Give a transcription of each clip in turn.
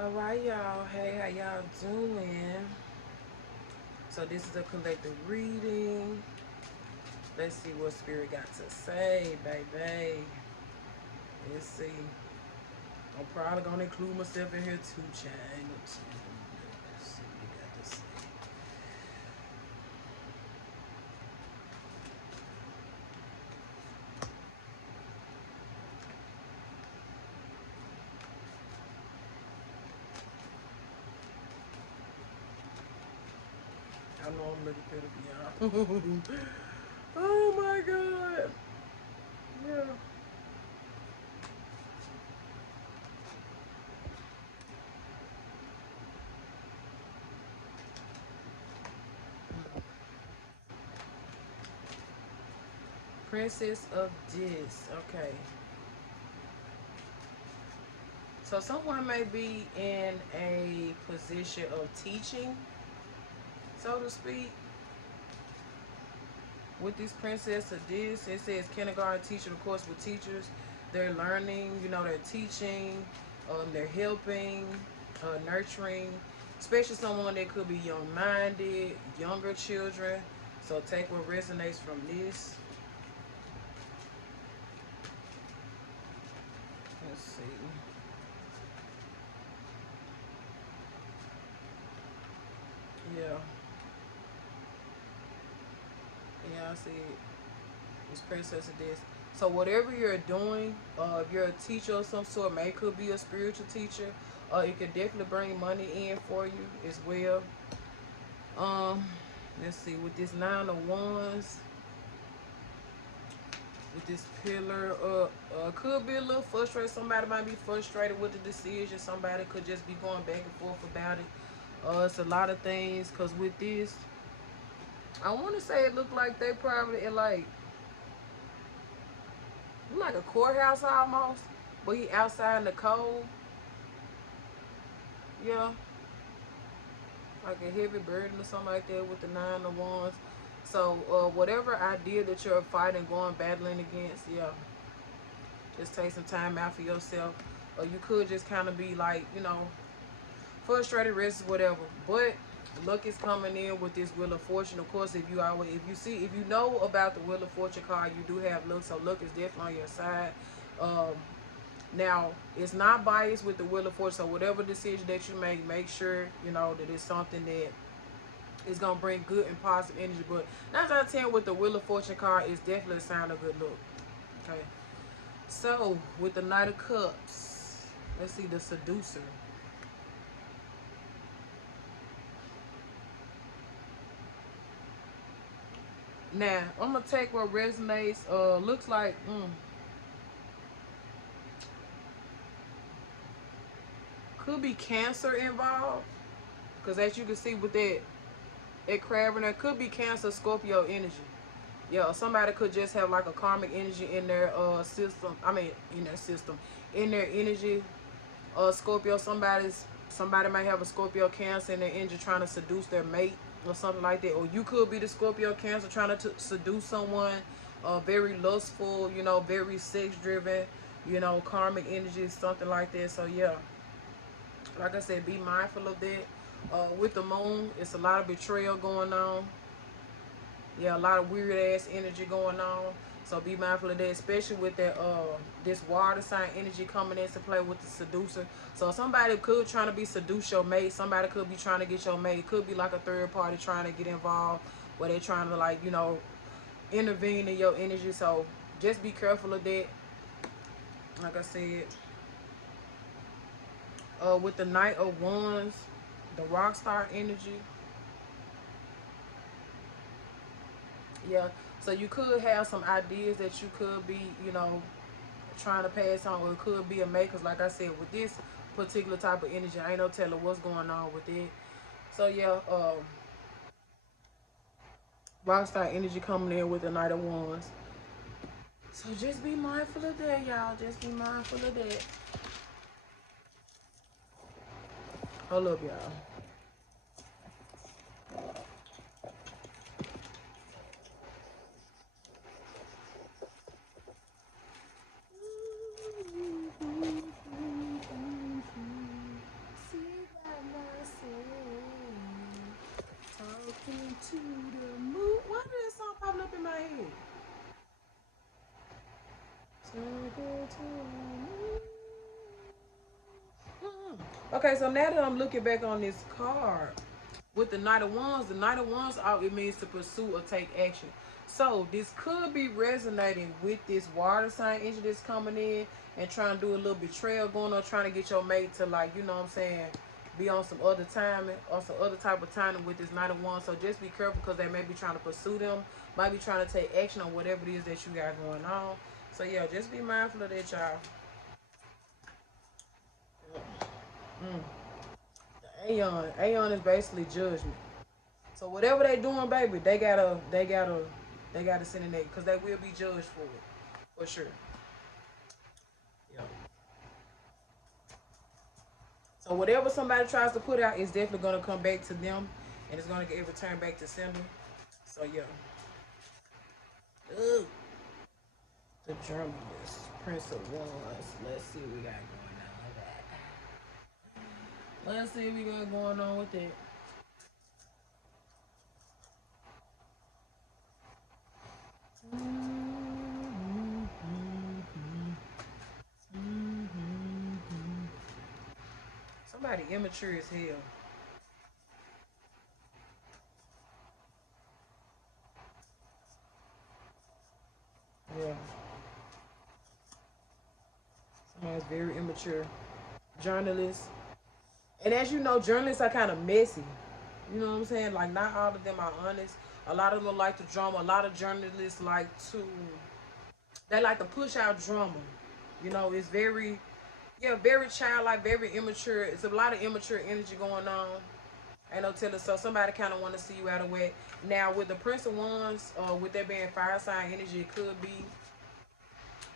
All right, y'all. Hey, how y'all doing? So this is a collective reading. Let's see what Spirit got to say, baby. Let's see. I'm probably gonna include myself in here too, child. Let's see what you got to say. I know I'm looking better for y'all. Oh my god. Yeah. Princess of Dis. Okay. So someone may be in a position of teaching, so to speak. With this Princess of Dis, it says kindergarten teacher, of course, with teachers, they're learning, they're teaching, they're helping, nurturing, especially someone that could be young-minded, younger children. So take what resonates from this. Let's see. Yeah. Yeah, I see it. This Princess of Dis. So whatever you're doing, if you're a teacher of some sort, maybe it could be a spiritual teacher. It could definitely bring money in for you as well. Um, let's see, with this Nine of Wands, with this pillar, could be a little frustrated. Somebody might be frustrated with the decision. Somebody could just be going back and forth about it. It's a lot of things, because with this, I want to say it looked like they probably in like a courthouse almost, but he outside in the cold. Yeah, like a heavy burden or something like that with the Nine of Wands. So whatever idea that you're fighting, going, battling against, yeah, just take some time out for yourself. Or you could just kind of be like, frustrated, restless, whatever. But luck is coming in with this Wheel of Fortune. Of course, if you know about the Wheel of Fortune card, you do have luck. So luck is definitely on your side. Um, Now, it's not biased with the Wheel of Fortune. So whatever decision that you make sure, that it's something that is going to bring good and positive energy. But 9 out of 10 with the Wheel of Fortune card is definitely a sign of good luck. Okay. So, with the Knight of Cups, let's see the Seducer. Now, I'm going to take what resonates. Looks like, could be Cancer involved. Because as you can see with that crab in there, could be Cancer, Scorpio energy. Yeah, somebody could just have like a karmic energy in their system. I mean, in their system, in their energy. Scorpio, somebody might have a Scorpio Cancer in their energy trying to seduce their mate or something like that. Or you could be the Scorpio Cancer trying to seduce someone. Very lustful, very sex driven, karmic energy, something like that. So yeah, like I said, be mindful of that. With the moon, it's a lot of betrayal going on. Yeah, a lot of weird ass energy going on. So be mindful of that, especially with that this water sign energy coming into play with the seducer. So somebody could trying to be seduce your mate. Somebody could be trying to get your mate. It could be like a third party trying to get involved, where they're trying to intervene in your energy. So just be careful of that. Like I said, with the Knight of Wands, the rock star energy. Yeah. So you could have some ideas that you could be, trying to pass on, or it could be a mate. Cause like I said, with this particular type of energy, I ain't no telling what's going on with it. So yeah, rockstar energy coming in with the Knight of Wands. So just be mindful of that, y'all. Just be mindful of that. Hold up, y'all. Okay, so now that I'm looking back on this card with the Knight of Wands, all it means to pursue or take action. So this could be resonating with this water sign energy that's coming in and trying to do a little betrayal going on, trying to get your mate to, like, you know what I'm saying, be on some other timing or some other type of timing with this Knight of Wands. So just be careful because they may be trying to pursue them, might be trying to take action on whatever it is that you got going on. So yeah, just be mindful of that, y'all. Mm. Aeon is basically judgment. So whatever they doing, baby, they gotta send in there because they will be judged for it, for sure. Yeah. So whatever somebody tries to put out is definitely gonna come back to them, and it's gonna get returned back to sender. So yeah. Ugh. The journalist, Prince of Wands. Let's see what we got going on with that. Let's see what we got going on with that. Somebody immature as hell. Yeah. Somebody's very immature. Journalists. And as you know, journalists are kind of messy. You know what I'm saying? Like, not all of them are honest. A lot of them like the drama. A lot of journalists like to, they like to push out drama. You know, it's very, yeah, very childlike, very immature. It's a lot of immature energy going on. Ain't no telling. So somebody kind of want to see you out of whack. Now with the Prince of Wands, with that being fire sign energy, it could be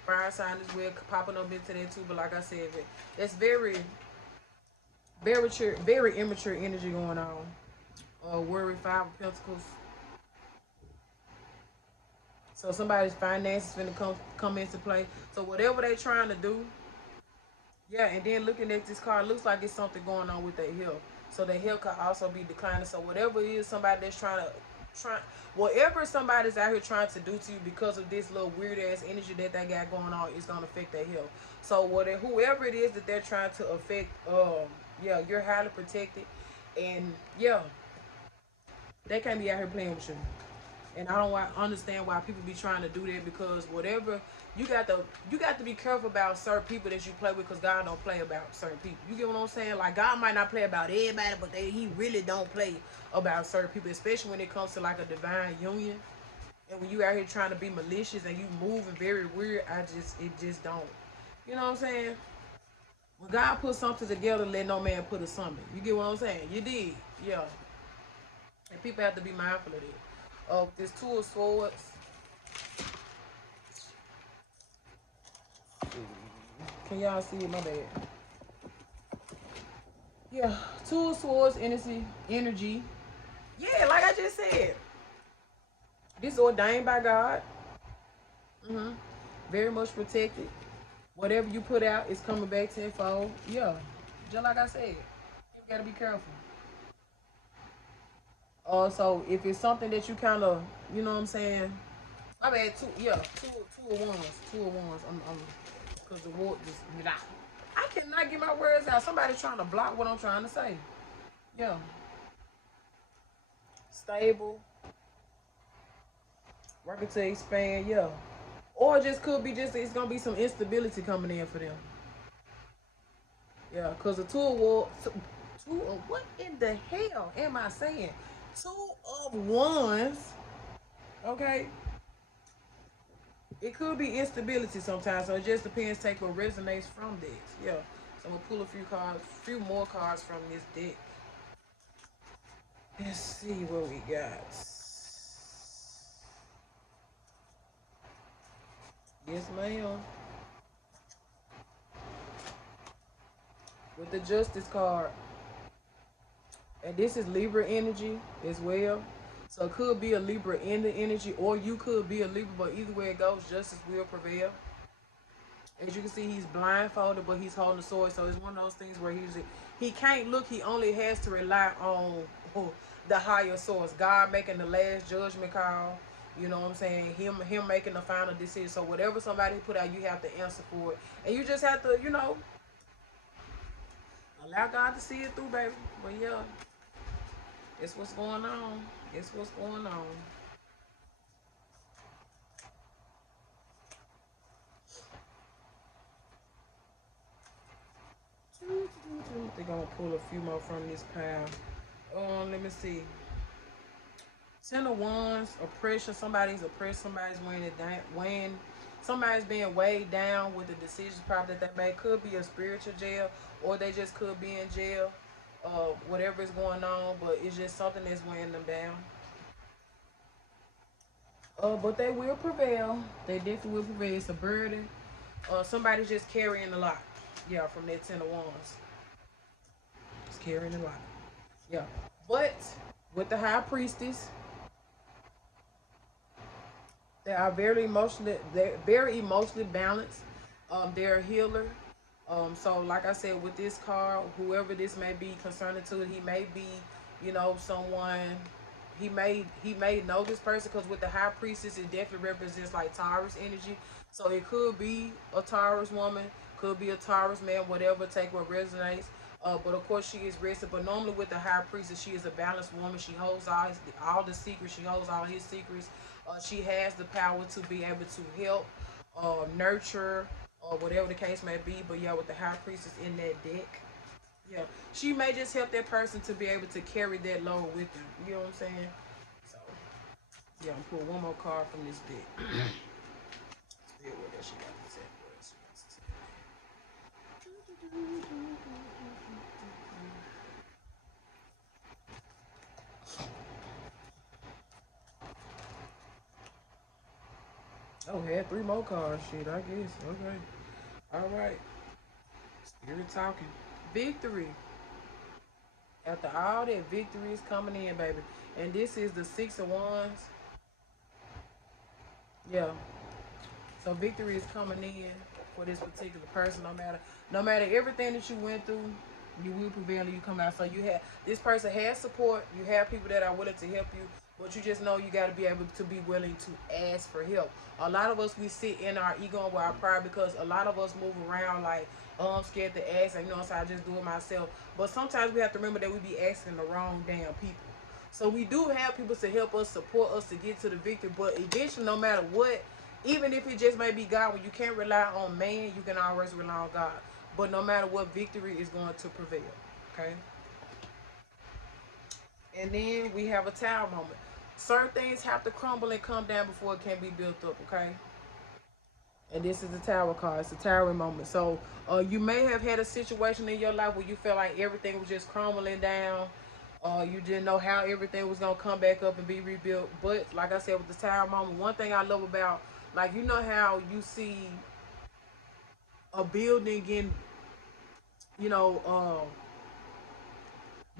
fire sign as well popping up into that too. But like I said, it's very, very immature energy going on. Worry, Five of Pentacles. So somebody's finances finna come into play. So whatever they trying to do, yeah. And then looking at this card, looks like it's something going on with their health. So their health could also be declining. So whatever it is, somebody that's try, whatever somebody's out here trying to do to you because of this little weird ass energy that they got going on, is gonna affect their health. So whoever it is that they're trying to affect, yeah, you're highly protected, and yeah, they can't be out here playing with you. And I don't understand why people be trying to do that, because whatever you got to be careful about certain people that you play with, because God don't play about certain people. You get what I'm saying? Like, God might not play about everybody, but he really don't play about certain people, especially when it comes to like a divine union. And when you out here trying to be malicious and you moving very weird, it just don't. You know what I'm saying? When God put something together, let no man put asunder. You get what I'm saying? You did, yeah. And people have to be mindful of that. Of this Two of Swords. Can y'all see it? My bad. Yeah, Two of Swords energy. Yeah, like I just said, this is ordained by God. Mm-hmm. Very much protected. Whatever you put out is coming back tenfold. Yeah, just like I said, you gotta be careful. So if it's something that you kind of, you know what I'm saying? My bad. Two of Wands. Two of Wands. Cause the war just, nah. I cannot get my words out. Somebody trying to block what I'm trying to say. Yeah. Stable, working to expand, yeah. Or just could be just it's gonna be some instability coming in for them. Yeah, cause the two of what in the hell am I saying? Two of Wands. Okay, it could be instability sometimes, so it just depends. Take what resonates from this. Yeah. So I'm gonna pull a few more cards from this deck. Let's see what we got. Yes, ma'am. With the Justice card, and this is Libra energy as well. So it could be a Libra in the energy, or you could be a Libra, but either way it goes, justice will prevail. As you can see, he's blindfolded, but he's holding the sword. So it's one of those things where he can't look. He only has to rely on the higher source, God making the last judgment call. You know what I'm saying? Him making the final decision. So whatever somebody put out, you have to answer for it, and you just have to, Allow God to see it through, baby. But yeah, it's what's going on. It's what's going on. They're gonna pull a few more from this pile. Let me see. Ten of Wands, oppression. Somebody's oppressed. Somebody's weighing it down. Weighing. Somebody's being weighed down with the decisions probably that they made. Could be a spiritual jail, or they just could be in jail. Whatever is going on, but it's just something that's weighing them down. But they will prevail. They definitely will prevail. It's a burden. Somebody's just carrying a lot. Yeah, from that Ten of Wands. It's carrying a lot. Yeah. But with the High Priestess, they are they're very emotionally balanced. They're a healer. So like I said, with this card, whoever this may be concerning to, he may be, someone. He may know this person because with the High Priestess, it definitely represents like Taurus energy. So it could be a Taurus woman, could be a Taurus man, whatever. Take what resonates. But of course, she is rested. But normally with the High Priestess, she is a balanced woman. She holds all the secrets. She holds all his secrets. She has the power to be able to help, nurture, or whatever the case may be. But yeah, with the High Priestess in that deck, yeah, she may just help that person to be able to carry that load with them. You know what I'm saying? So yeah, I'm pull one more card from this deck. Still, what else she got to say? What else she got to say? Oh, had three more cards. Shit, I guess. Okay. All right. Spirit talking. Victory. After all that, victory is coming in, baby. And this is the Six of Wands. Yeah. So victory is coming in for this particular person. No matter everything that you went through, you will prevail and you come out. So you have this person has support. You have people that are willing to help you, but you just know you got to be able to be willing to ask for help. A lot of us, we sit in our ego and our pride because a lot of us move around like, oh, I'm scared to ask. So I just do it myself. But sometimes we have to remember that we be asking the wrong damn people. So we do have people to help us, support us to get to the victory. But eventually, no matter what, even if it just may be God, when you can't rely on man, you can always rely on God. But no matter what, victory is going to prevail. Okay? And then we have a tower moment. Certain things have to crumble and come down before it can be built up. Okay? And this is the tower card. It's a tower moment. So you may have had a situation in your life where you felt like everything was just crumbling down. You didn't know how everything was gonna come back up and be rebuilt. But like I said, with the tower moment, one thing I love about, like, how you see a building in, you know,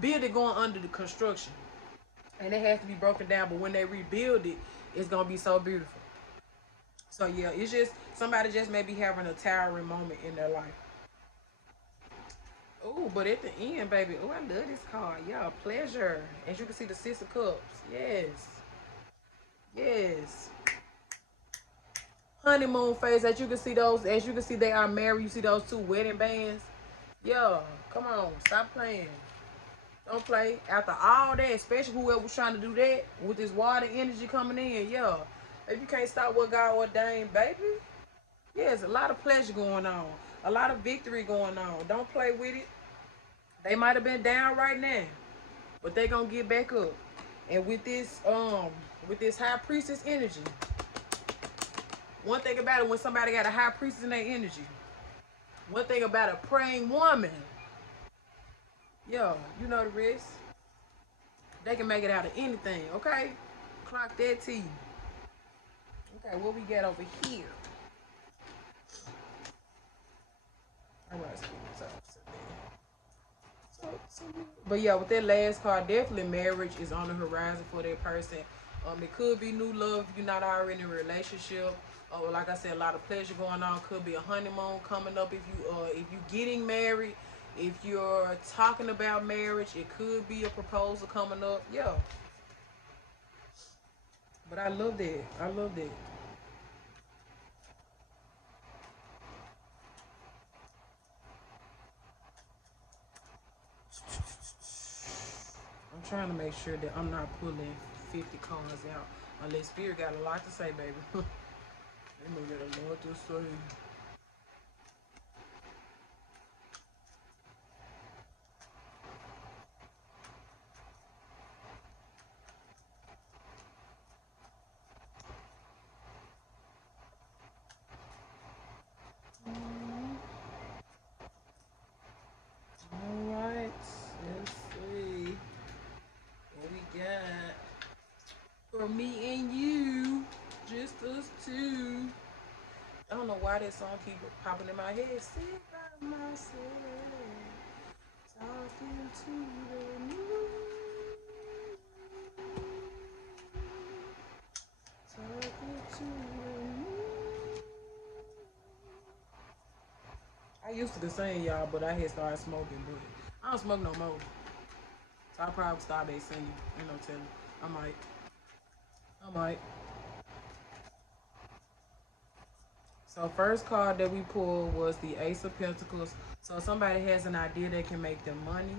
building going under the construction, and it has to be broken down. But when they rebuild it, it's gonna be so beautiful. So yeah, it's just somebody just maybe having a towering moment in their life. Oh, but at the end, baby, oh, I love this card. Yeah, pleasure. As you can see, the Six of Cups. Yes. Yes. Honeymoon phase. As you can see, they are married. You see those two wedding bands? Yeah. Come on. Stop playing. Don't play. After all that, especially whoever was trying to do that with this water energy coming in, yeah. If you can't stop what God ordained, baby. Yeah, there's a lot of pleasure going on. A lot of victory going on. Don't play with it. They might have been down right now, but they gonna get back up. And with this high priestess energy, one thing about it, when somebody got a high priestess in their energy, one thing about a praying woman, yo, you know the rest. They can make it out of anything, okay? Clock that T. Okay, what we got over here? All right, but yeah, with that last card, definitely marriage is on the horizon for that person. It could be new love if you're not already in a relationship. Like I said, a lot of pleasure going on. Could be a honeymoon coming up if you getting married. If you're talking about marriage, it could be a proposal coming up. Yeah, but I love that. I love that. trying to make sure that I'm not pulling 50 cards out. Unless Spirit got a lot to say, baby. They know got a lot to say. Alright, let's see what we got for me and you. Just us two. I don't know why that song keep popping in my head. Sit by myself, talking to the moon, talking to the moon. I used to sing, y'all, but I had started smoking. But I don't smoke no more. So I probably start back singing. Ain't no telling. I might. I might. So first card that we pulled was the Ace of Pentacles. So somebody has an idea that can make them money.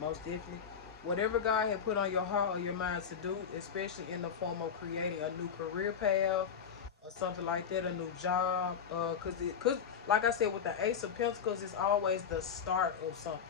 Most definitely. Whatever God had put on your heart or your mind to do, especially in the form of creating a new career path or something like that, a new job. Cause like I said, with the Ace of Pentacles, it's always the start of something.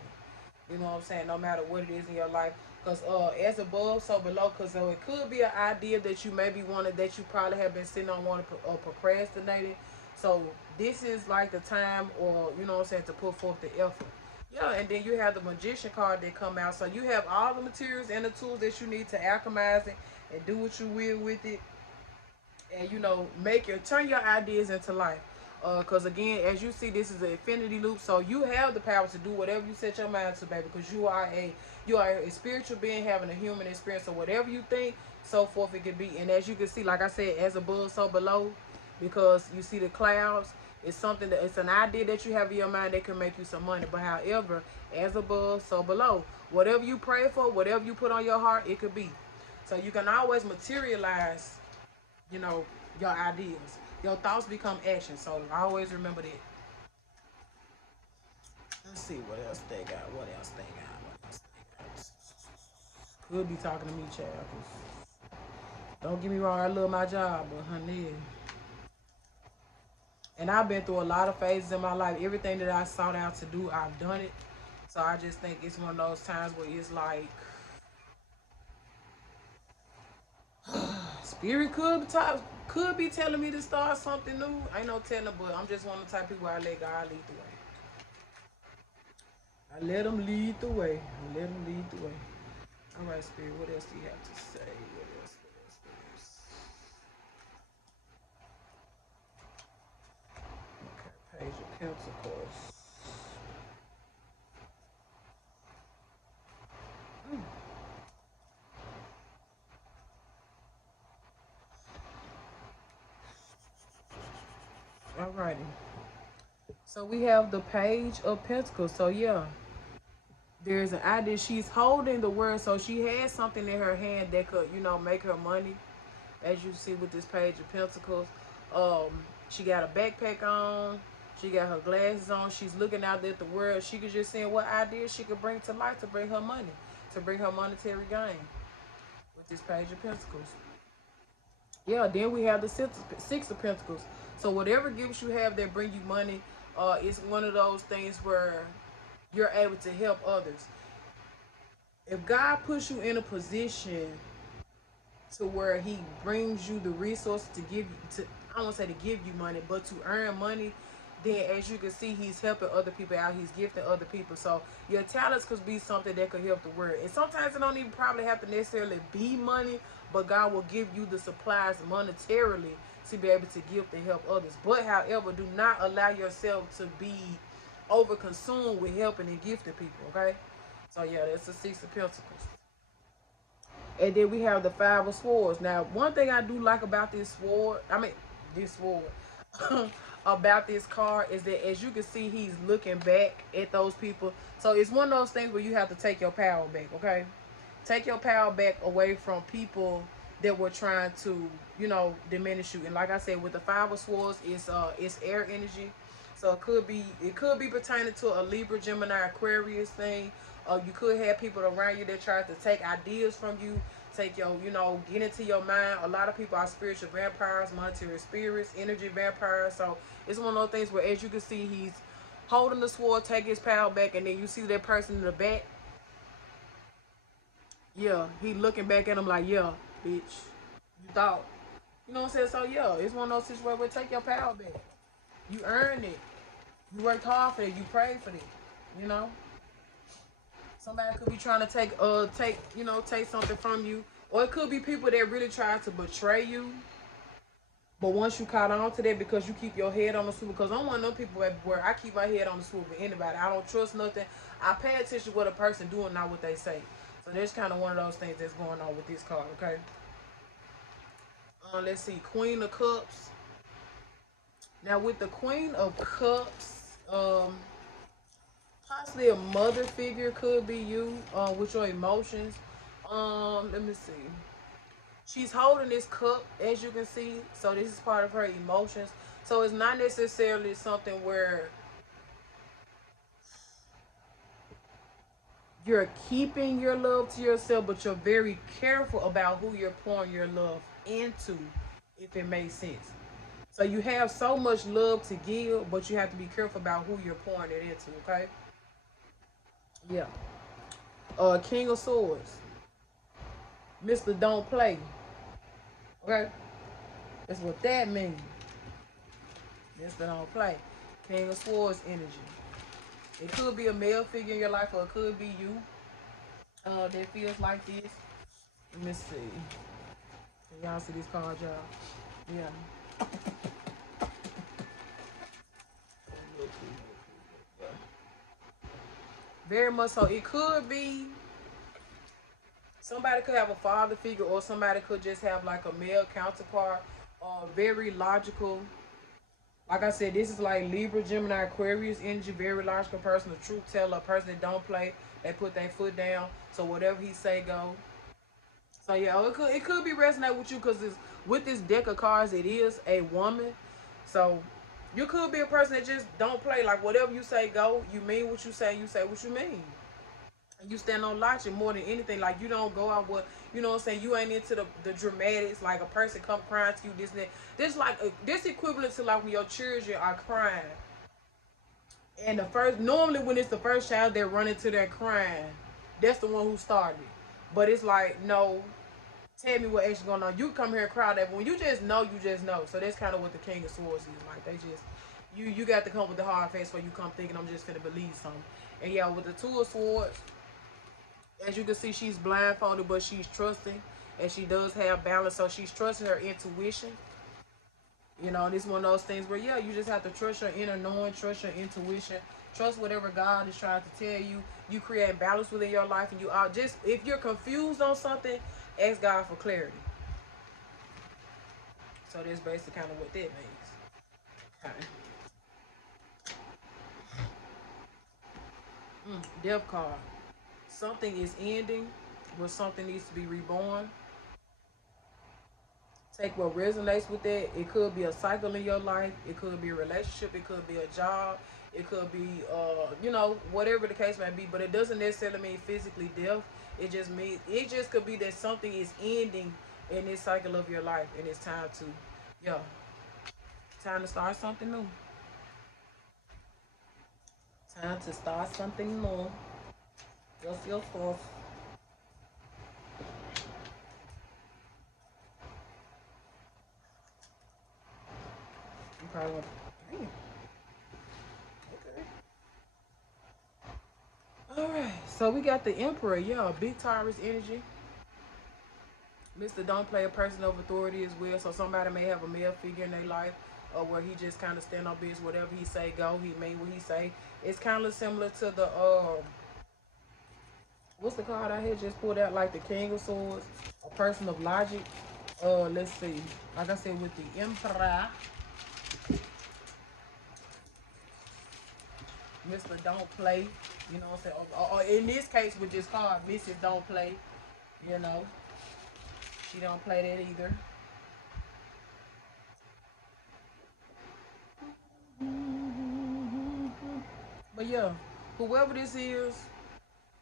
You know what I'm saying? No matter what it is in your life. Because as above, so below. Because it could be an idea that you maybe wanted, that you probably have been sitting on wanting procrastinating. So this is like the time, or you know what I'm saying, to put forth the effort. Yeah, and then you have the Magician card that come out. So you have all the materials and the tools that you need to alchemize it and do what you will with it, and turn your ideas into life. Because again, as you see, this is an infinity loop, so you have the power to do whatever you set your mind to, baby. Because you are a spiritual being having a human experience. So whatever you think, so forth it can be. And as you can see, like I said, as above, so below. Because you see the clouds, it's an idea that you have in your mind that can make you some money. But however, as above, so below. Whatever you pray for, whatever you put on your heart, it could be. So you can always materialize you know, your ideas. Your thoughts become action. So I always remember that. Let's see what else they got. What else they got? What else they got? Could be talking to me, child. 'Cause don't get me wrong, I love my job, but honey. And I've been through a lot of phases in my life. Everything that I sought out to do, I've done it. So I just think it's one of those times where it's like spirit could be telling me to start something new. Ain't no telling, but I'm just one of the type of people I let God lead the way. I let him lead the way. I let him lead the way. All right, Spirit, what else do you have to say? What else? What else? What else? Okay, Page of Pentacles. All righty. So we have the Page of Pentacles. So yeah, there's an idea. She's holding the word, so she has something in her hand that could, make her money. As you see with this Page of Pentacles, um, she got a backpack on. She got her glasses on. She's looking out at the world. She could just see what ideas she could bring to life to bring her money, to bring her monetary gain with this Page of Pentacles. Yeah, then we have the Six of Pentacles. So whatever gifts you have that bring you money, it's one of those things where you're able to help others. If God puts you in a position to where he brings you the resources to give you to I don't want to say to give you money, but to earn money, then as you can see, he's helping other people out. He's gifting other people. So your talents could be something that could help the world. And sometimes it don't even probably have to necessarily be money, but God will give you the supplies monetarily to be able to gift and help others. But however, do not allow yourself to be over consumed with helping and gifting people. Okay. So yeah, that's the Six of Pentacles. And then we have the Five of Swords. Now, one thing I do like about this sword, about this card is that as you can see, he's looking back at those people. So it's one of those things where you have to take your power back, okay? Take your power back away from people that were trying to, diminish you. And like I said, with the Five of Swords, it's air energy. So it could be pertaining to a Libra, Gemini, Aquarius thing. You could have people around you that try to take ideas from you, take your, get into your mind. A lot of people are spiritual vampires, monetary spirits, energy vampires. So it's one of those things where, as you can see, he's holding the sword, take his power back, and then you see that person in the back. Yeah, he looking back at him like, yeah, bitch, you thought. You know what I'm saying? So yeah, it's one of those situations where take your power back. You earned it. You worked hard for it. You prayed for it. You know. Somebody could be trying to take something from you, or it could be people that really try to betray you. But once you caught on to that, because you keep your head on the swivel, because I'm one of them people where I keep my head on the swivel with anybody. I don't trust nothing. I pay attention to what a person doing, not what they say. So there's kind of one of those things that's going on with this card. Okay. Let's see, Queen of Cups. Now with the Queen of Cups, possibly a mother figure could be you, with your emotions. Let me see. She's holding this cup, as you can see. So this is part of her emotions. So it's not necessarily something where you're keeping your love to yourself, but you're very careful about who you're pouring your love into, if it makes sense. So you have so much love to give, but you have to be careful about who you're pouring it into, okay? Yeah. King of Swords. Mr. Don't Play. Okay? That's what that means. Mr. Don't Play. King of Swords energy. It could be a male figure in your life, or it could be you that feels like this. Let me see. Can y'all see this card, y'all? Yeah. Very much so. It could be somebody could have a father figure, or somebody could just have like a male counterpart. Very logical. Like I said, this is like Libra, Gemini, Aquarius energy. Very logical person, a truth teller, a person that don't play. They put their foot down. So whatever he say, go. So yeah, it could be resonate with you, because with this deck of cards, it is a woman. So you could be a person that just don't play. Like whatever you say, go. You mean what you say. You say what you mean. You stand on logic more than anything. Like you don't go out with, what I'm saying. You ain't into the dramatics. Like a person come crying to you, this and that. This like this equivalent to like when your children are crying, and the first, normally when it's the first child that run into their crying, that's the one who started. But it's like, no, tell me what actually going on. You come here and cry that, but when you just know, you just know. So that's kind of what the King of Swords is like. They just, you got to come with the hard face, where you come thinking I'm just gonna believe something. And yeah, with the Two of Swords, as you can see, she's blindfolded, but she's trusting, and she does have balance. So she's trusting her intuition. This one of those things where, yeah, you just have to trust your inner knowing, trust your intuition, trust whatever God is trying to tell you. You create balance within your life, and you are just, if you're confused on something, ask God for clarity. So that's basically kind of what that means. Okay. Death card. Something is ending, but something needs to be reborn. Take what resonates with that. It could be a cycle in your life. It could be a relationship. It could be a job. It could be, whatever the case may be. But it doesn't necessarily mean physically death. It just could be that something is ending in this cycle of your life, and it's time to, yeah, time to start something new. Time to start something new. Just yourself. You probably want. Damn. Okay. All right. So we got the Emperor. Yeah, big Taurus energy. Mr. Don't Play, a person of authority as well. So somebody may have a male figure in their life, or where he just kind of stand on business. Whatever he say, go. He mean what he say. It's kind of similar to the what's the card I had just pulled out, like the King of Swords, a person of logic. Let's see. Like I said, with the Emperor, Mr. Don't Play. You know what I'm saying? Or in this case with this card, Mrs. Don't Play. You know, she don't play that either. yeah, whoever this is,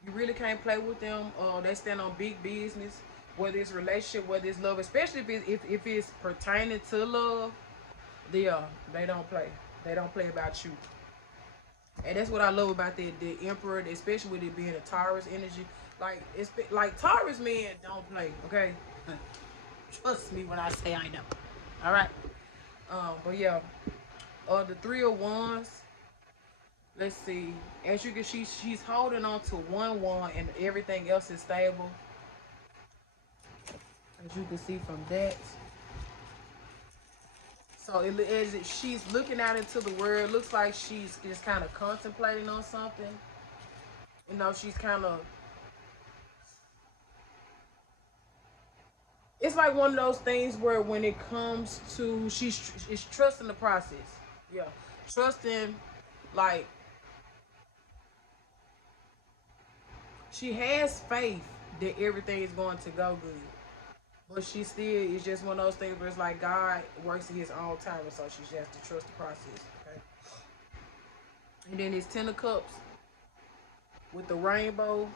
you really can't play with them. They stand on big business, whether it's relationship, whether it's love, especially if it's pertaining to love. They don't play. They don't play about you. And that's what I love about the Emperor, especially with it being a Taurus energy. Like it's like Taurus men don't play. Okay, trust me when I say I know. All right. But yeah, the Three of Wands. Let's see. As you can see, she's holding on to one wand, and everything else is stable. As you can see from that. So as she's looking out into the world, it looks like she's just kind of contemplating on something. You know, she's kind of. It's like one of those things where when it comes to she's trusting the process. Yeah, trusting, like she has faith that everything is going to go good. But she still is just one of those things where it's like God works in his own time, so she just has to trust the process. Okay. And then it's Ten of Cups with the rainbow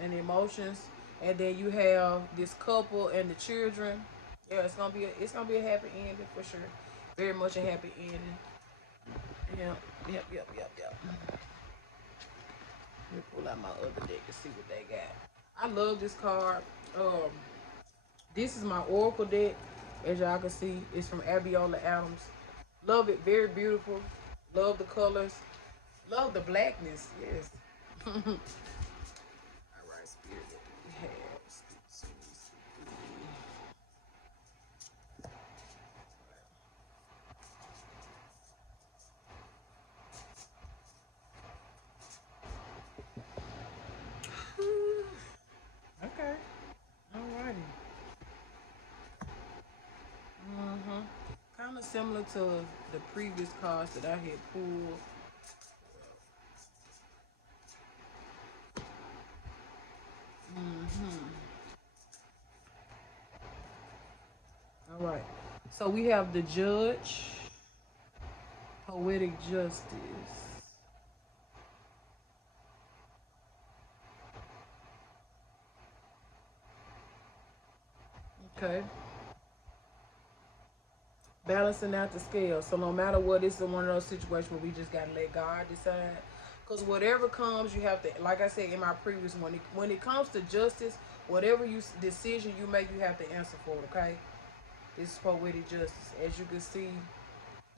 and the emotions. And then you have this couple and the children. Yeah, it's gonna be a happy ending for sure. Very much a happy ending. Yep. Let me pull out my other deck and see what they got. I love this card. This is my Oracle deck. As y'all can see, it's from Abiola Adams. Love it. Very beautiful. Love the colors. Love the blackness. Yes. All right, Spirit. What do we have? Okay. Alrighty. Kind of similar to the previous cards that I had pulled. All right. So we have the Judge, Poetic Justice. Okay. Balancing out the scale. So no matter what, it's one of those situations where we just gotta let God decide. Cause whatever comes, you have to. Like I said in my previous one, when it comes to justice, whatever decision you make, you have to answer for it. Okay. This is poetic justice. As you can see,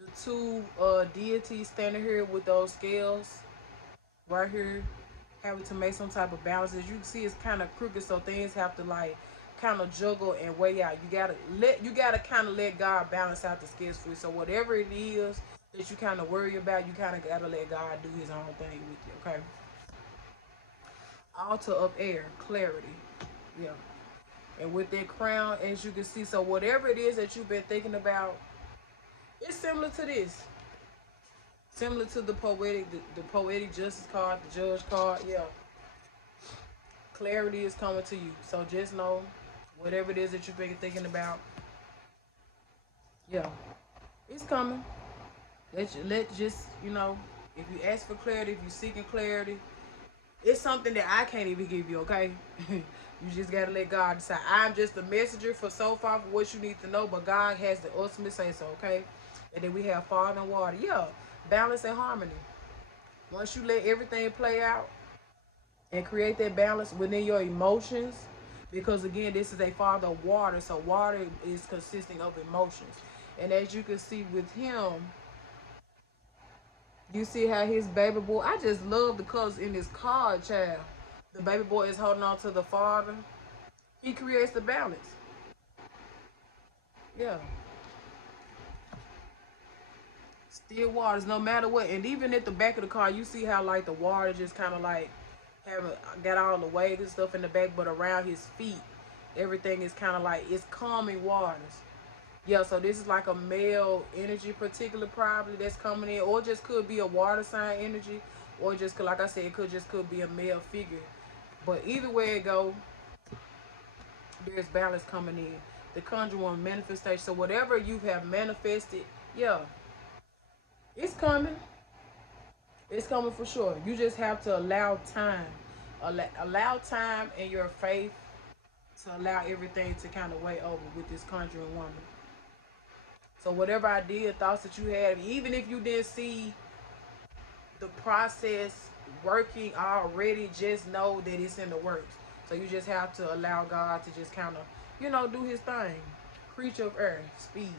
the two deities standing here with those scales right here, having to make some type of balance. As you can see, it's kind of crooked, so things have to like kind of juggle and weigh out. You gotta kind of let God balance out the scales for you. So whatever it is that you kind of worry about, you kind of gotta let God do His own thing with you. Okay. Altar of air, clarity. Yeah. And with that crown, as you can see, so whatever it is that you've been thinking about, it's similar to this. Similar to the poetic justice card, the judge card. Yeah. Clarity is coming to you. So just know, whatever it is that you've been thinking about, yeah, it's coming. Let just, if you ask for clarity, if you're seeking clarity, it's something that I can't even give you, okay? You just gotta let God decide. I'm just a messenger for so far for what you need to know, but God has the ultimate say so, okay? And then we have fire and water. Yeah, balance and harmony. Once you let everything play out and create that balance within your emotions, because again, this is a father of water, so water is consisting of emotions. And as you can see with him, you see how his baby boy, I just love the colors in this card, child. The baby boy is holding on to the father. He creates the balance. Yeah. Still waters, no matter what. And even at the back of the car, you see how like the water just kind of like having got all the waves and stuff in the back, but around his feet, everything is kind of like it's calming waters. Yeah, so this is like a male energy, particular probably that's coming in, or just could be a water sign energy, or just like I said, it could be a male figure. But either way it go, there's balance coming in. The conjure one manifestation. So whatever you have manifested, yeah, it's coming. It's coming for sure. You just have to allow time. Allow time and your faith to allow everything to kind of weigh over with this conjuring woman. So whatever idea, thoughts that you had, even if you didn't see the process working already, just know that it's in the works. So you just have to allow God to just kind of, do his thing. Creature of earth, speed.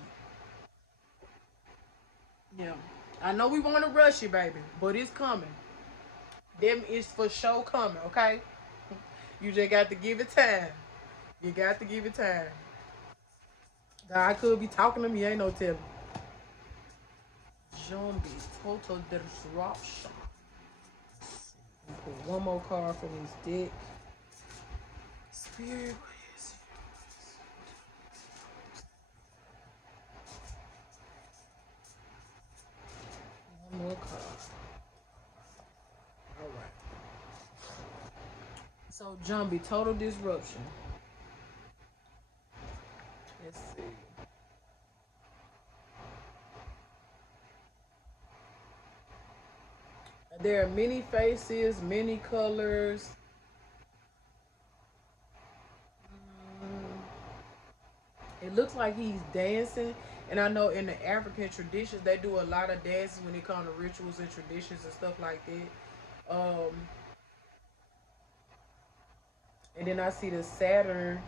Yeah. I know we want to rush it, baby, but it's coming. Them is for sure coming, okay? You just got to give it time. You got to give it time. God could be talking to me, ain't no telling. Zombie, total disruption. Pull one more card from his deck. Spirit, what is it? One more card. Alright. So, Jumbie, total disruption. Let's see. There are many faces, many colors. It looks like he's dancing. And I know in the African traditions, they do a lot of dances when it comes to rituals and traditions and stuff like that. And then I see the Saturn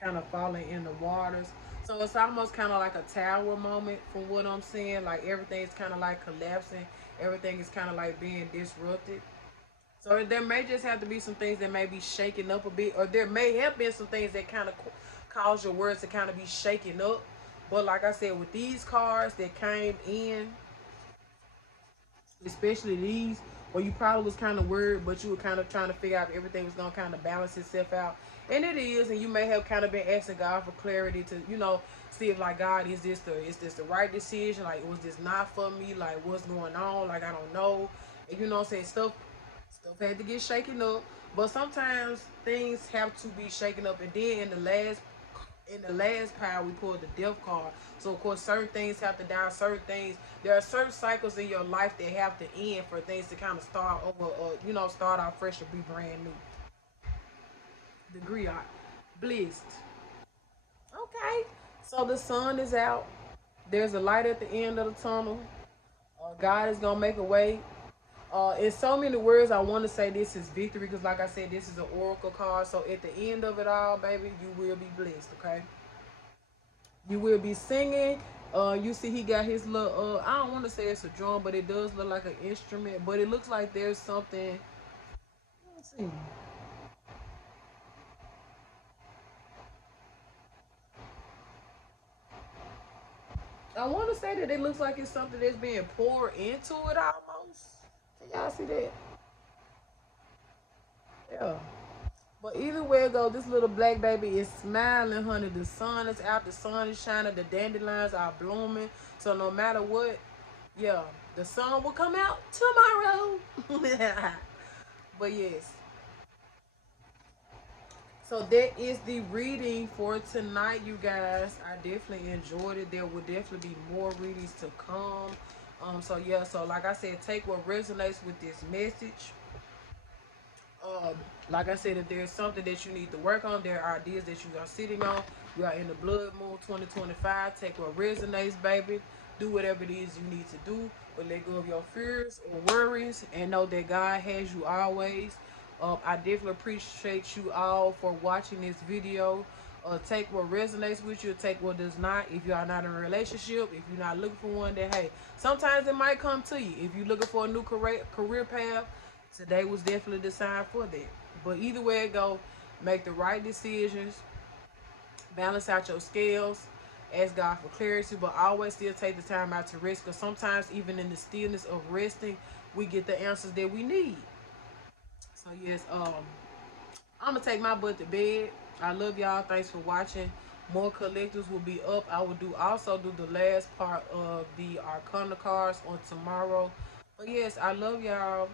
kind of falling in the waters. So it's almost kind of like a tower moment from what I'm seeing. Like everything's kind of like collapsing. Everything is kind of like being disrupted. So there may just have to be some things that may be shaken up a bit, or there may have been some things that kind of cause your words to kind of be shaken up. But like I said, with these cards that came in, especially these, where you probably was kind of worried, but you were kind of trying to figure out if everything was gonna kind of balance itself out, and it is. And you may have kind of been asking God for clarity to, see if like God, is this the right decision? Like, was this not for me? Like, what's going on? Like, I don't know. And you know what I'm saying? Stuff had to get shaken up, but sometimes things have to be shaken up. And then in the last pile we pulled the death card. So of course certain things have to die, certain things, there are certain cycles in your life that have to end for things to kind of start over, or start out fresh or be brand new. The griot, blessed. Okay, so the sun is out, there's a light at the end of the tunnel. God is gonna make a way. In so many words, I want to say this is victory, because like I said, this is an oracle card. So at the end of it all, baby, you will be blessed. Okay, you will be singing. You see, he got his little. I don't want to say it's a drum, but it does look like an instrument. But it looks like there's something. Let's see. I want to say that it looks like it's something that's being poured into it almost. Can y'all see that? Yeah. But either way it goes, this little black baby is smiling, honey. The sun is out, the sun is shining, the dandelions are blooming. So no matter what, yeah, the sun will come out tomorrow. But yes, so that is the reading for tonight, you guys. I definitely enjoyed it. There will definitely be more readings to come. So yeah, so like I said, take what resonates with this message. um, like I said, if there's something that you need to work on, there are ideas that you are sitting on. You are in the blood moon 2025. Take what resonates, baby. Do whatever it is you need to do, but let go of your fears or worries, and know that God has you always. I definitely appreciate you all for watching this video. Take what resonates with you, take what does not. If you are not in a relationship, if you're not looking for one, then hey, sometimes it might come to you. If you're looking for a new career path, today was definitely the sign for that. But either way it go, make the right decisions, balance out your scales, ask God for clarity, but always still take the time out to rest. Because sometimes, even in the stillness of resting, we get the answers that we need. So yes, I'm gonna take my butt to bed. I love y'all. Thanks for watching. More collectors will be up. I will also do the last part of the Arcana cards on tomorrow. But yes, I love y'all.